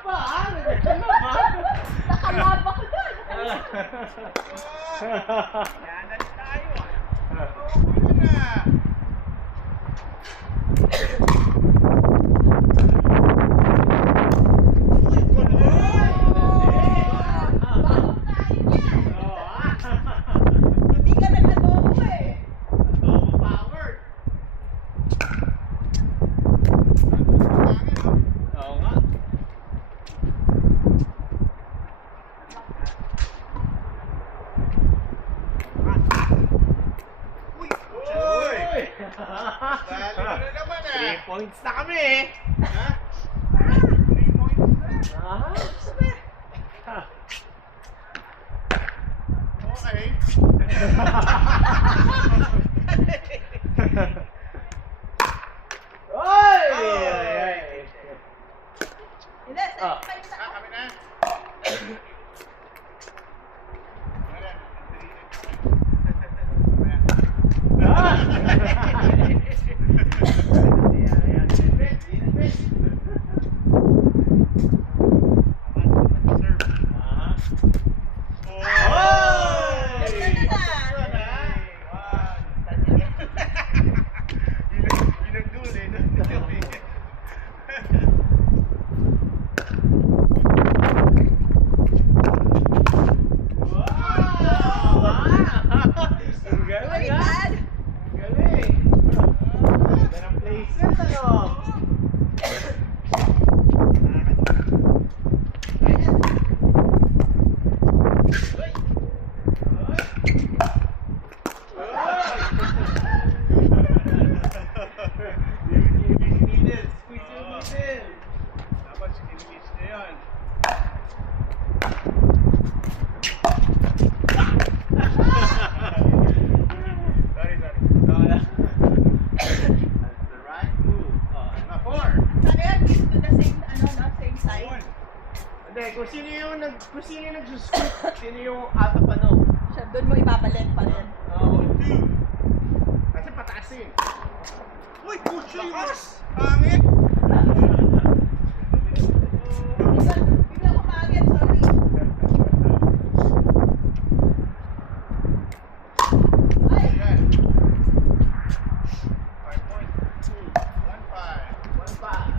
pa, ha? Nagkakala ba? Nakalab ako doon. Yan na tayo ah. Hindi ka nag-adobo eh. Adobo power. Oo nga. Uy! Uy! Balo na naman ah. 3 points na kami eh. Ha? 3 points na. Ah. Okay. Oy! Hindi, Ah. kayo sa... Kami na. Ang galing, ha? Dad. Galing. Ganda ng places, ano? Dapat skinless na yun. Sorry. That's the right move. Na 4. Sana yan, keep to the same, same side. 1. Hindi, kung sino yung nag-scoop, sino yung out of ano. Siya, doon mo ibabalik pa rin. Oo. 2. Kasi pataasin. Uy, pucho yun! Pangit! Bigla kumagit, sorry. Ay! Ayan. 5 points. 1-5. 1-5.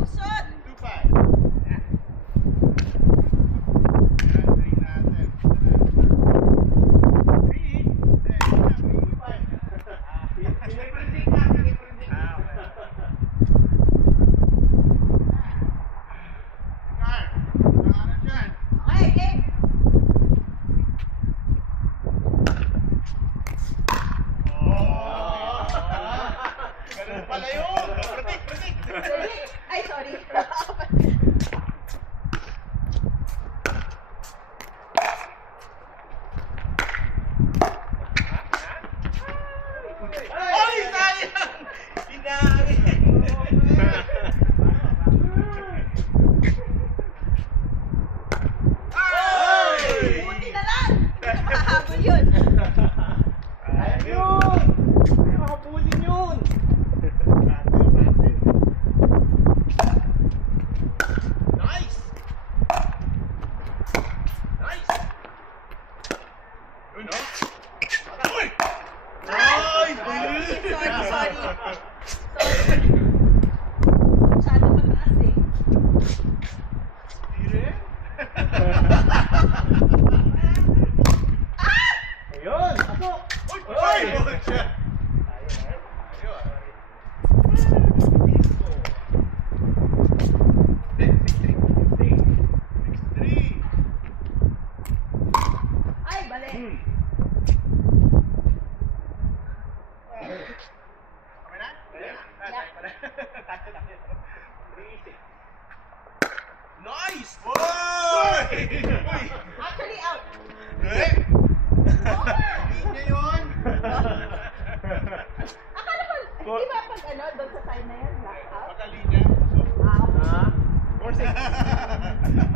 Usod! 2-5. Okay, game! Ganun pala yun! Predict! Ay, sorry. Ay, sayang! Inaari! Ay! Buti na lang! Hindi ka makahabol yun. Ayan yun! Makapulin yun! Nice! Nice! Yun, no? Uy! Ay! Sorry. Sorry. Masyado mataas eh. Dire? Ayun! Ako! Uy! Uy! Ayun. Ay, bali. Kami na? Nice! Uy! Actually, out. Eh? Linya yun! Akala ko, di ba pag ano, doon sa side na yan, black out? Pagka linya. Ah, okay. Ha? 4-6.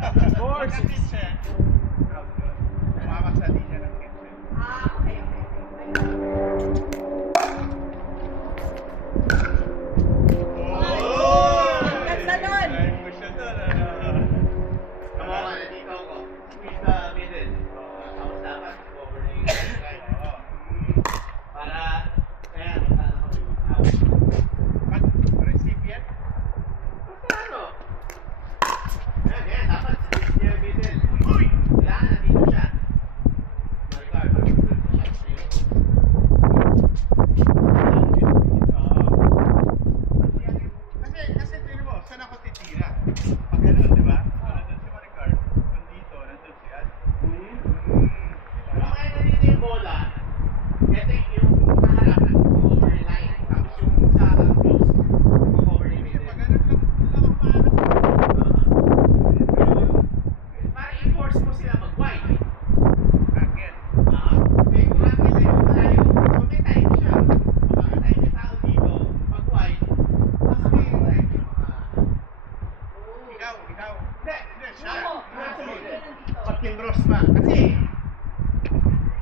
McIlroy pa. Kasi,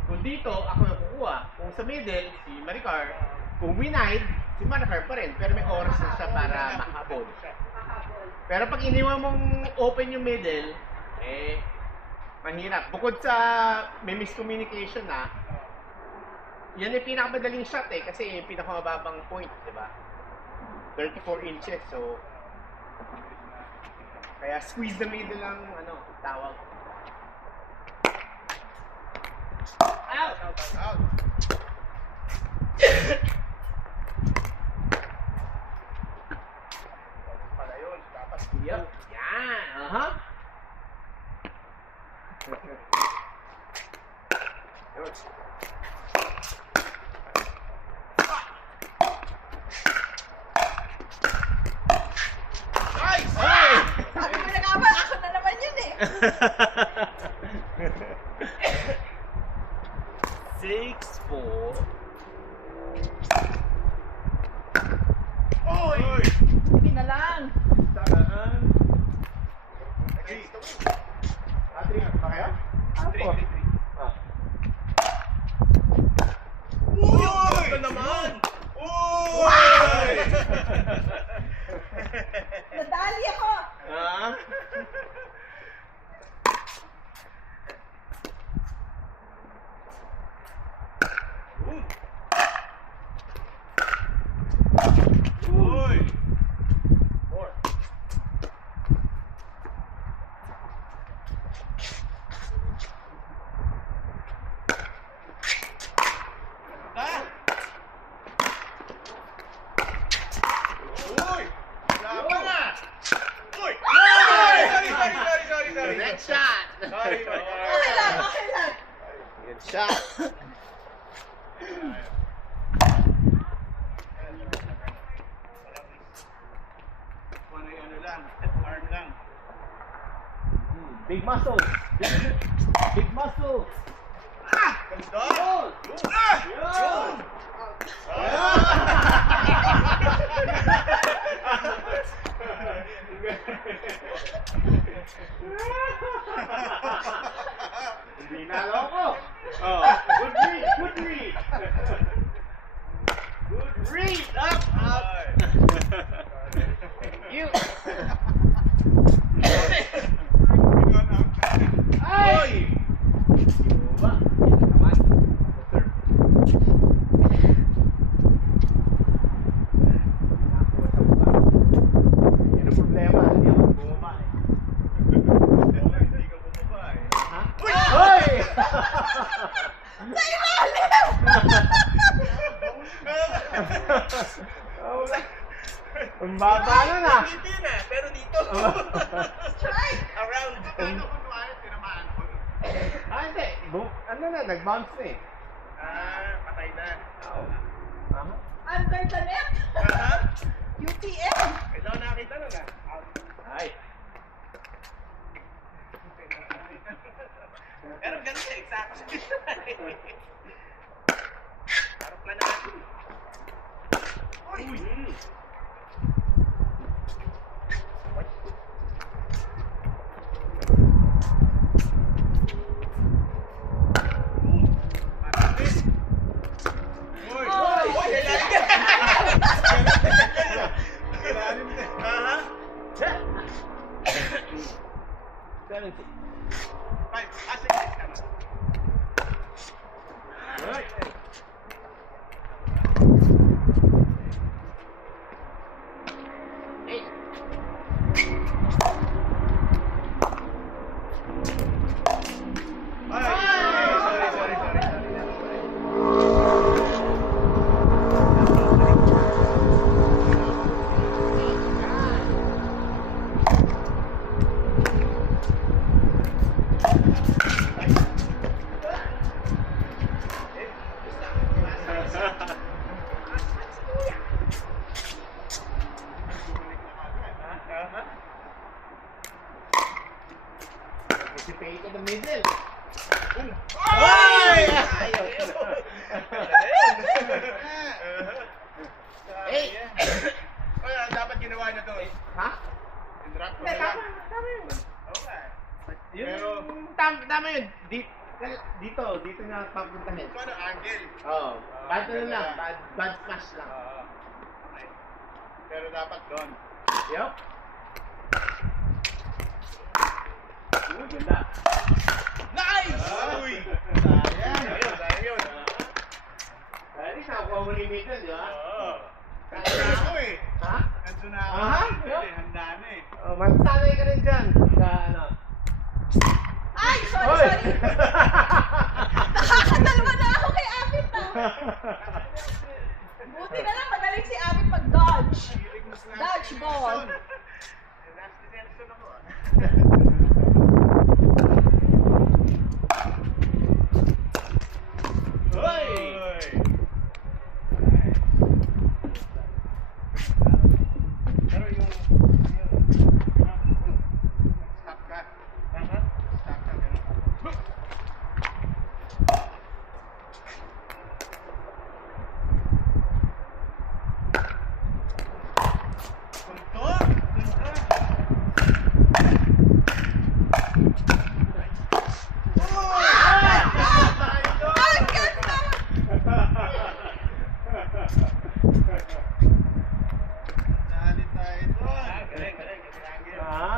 kung dito, ako yung kukuha. Kung sa middle, si Maricar. Kung wide, si Maricar pa rin. Pero may oras na siya para makahabol. Pero pag iniwan mong open yung middle, eh, mahirap. Bukod sa may miscommunication na, yan yung pinakamadaling shot eh. Kasi yung pinakamababang point, di ba? 34 inches, so... Kaya squeeze the middle lang, ano, tawag. Out! Out! Pala yun, dapat Yup. Yan. Aha. yun. Nice! Hey! Sabi mo na nga ba, ako na naman yun eh. 6-4. Oy! Hindi na lang. Saan? Three ba kayo? Three. Ah. Uy! Ito naman! Uy! Nadali ako. Ah. Uy! Four. Ah! Uy! Laban na! Uy! Sorry. Next shot. Sorry, Okay lang, okay lang. Good shot. Ano lang, arm lang. Big muscle. Big muscle. Ganda! Yun! Yun! Hindi na loko. Oh, Good read. Good read. Good read. Up. Up. You. Ay! Yuba. Yan naman. Nakuha sa uba. Yan ang problema. Hindi ako bumaba eh. Hindi ka bumaba eh. Ha? Hoy! Sa ilalim! Ang baba nun ah. Hindi na, pero dito. Strike! Around. Paano kung tumahan, tinamaan ko? Ah, hindi. Ano na, nag-bounce na eh. Patay na. Aha. Under the net? Aha. UTM! Kailangan nakita nun ah. Out. Ay. Pero ganun eh, eksakto. Harap na natin. Uy! Uy! Oy! Uy! Ilalim na! Ilalim na. Aha. 70. 5. Ah, 6 naman. Right. Eight. Sorry. Anticipate in the middle. Ay! Hey! Kaya dapat ginawa na to. Ha? Drop mo Hindi, na lang. tama yun. Okay. Yun, Pero- tama yun. Dito na papuntahin. Ito ano, angle. Oo. Bad ano lang, bad smash lang. Okay. Pero dapat doon. Yup. Yun, ganda. Nice! Uy! Sayang. Sayang yun. At least nakakuha mo ni Middle, di ba? Oo. Handa na ako eh. Ha? Nandun na ako. Aha, Hindi, yup. handa na eh. Oh, magsanay ka rin dyan. Sa ano. Ay, sorry, Oy! sorry. Nakakadalwa na ako kay Abit ah. Buti na lang magaling si Abit mag-dodge. Hilig mo sa Dodge ball. Nasty Nelson ako ah. Hoy! Pero yung stop ka. Stop ka. Ganun. Punto! Ang ganda! Dali tayo doon. Galing. Ha?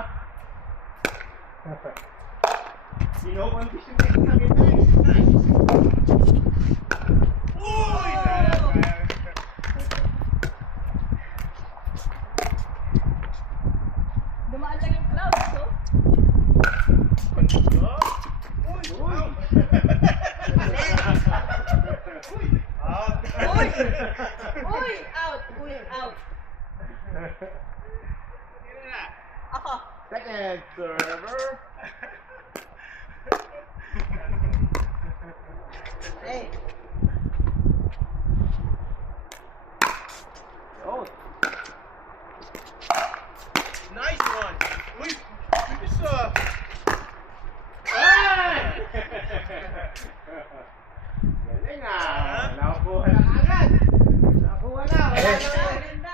Kino-condition ka sa akin, nice. Uy! Dumaan lang yung clouds, oh. Punto! Uy! Wow! Uy! Out! Uy! Uy, out! Uy, out! Sino na? Ako. Second server. Hey. Oh. Nice one! Uy! Bilis ah! Ay! Galing ah. Nakuha na agad. Nakuha na.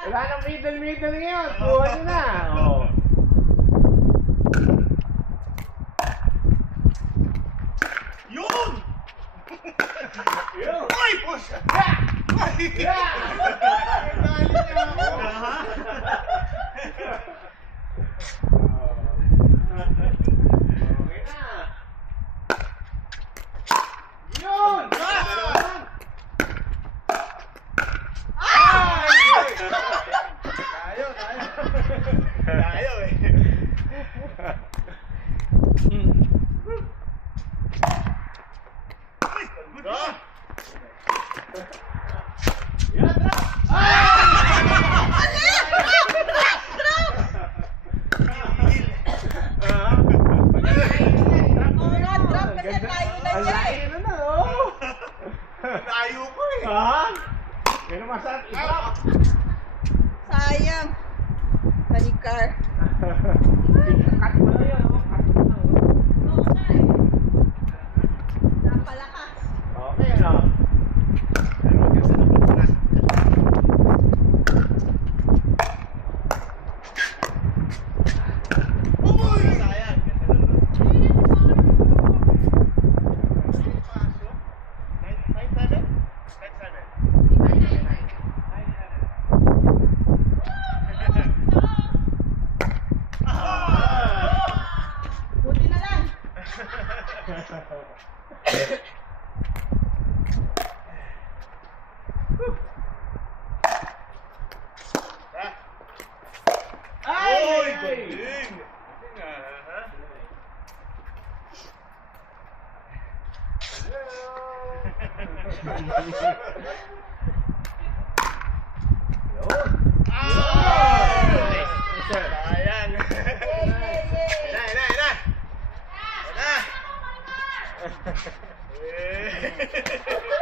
Wala nang middle ngayon. Kuha nyo na. Oh. Yun! Yun. Uy! Push! Yeah! Uy! Yeah! Dali niya ako! Okay na. Yun! Tayo! Tayo eh! Uy! Ganda! Yan, drop! Oo nga, drop kasi tayo na Ang niya eh. layo na, oh! Tayo ko eh! Ha? Pero masarap i-drop. Sayang. Maricar. Cut mo na yun, oh. Cut mo na, oh. Oo nga eh. Napalakas. Okay, ano? Pero huwag yung sa nabubukas. Uy! Sayang! Ganda na nun. Paso? 9-7? 9-7. Buti na lang. Ay! Uy! Ay! Galing! Galing ah, ha? Yun. Ay! Sir. Sayang! Yay, yay, yay. Ina! Ina! Eh.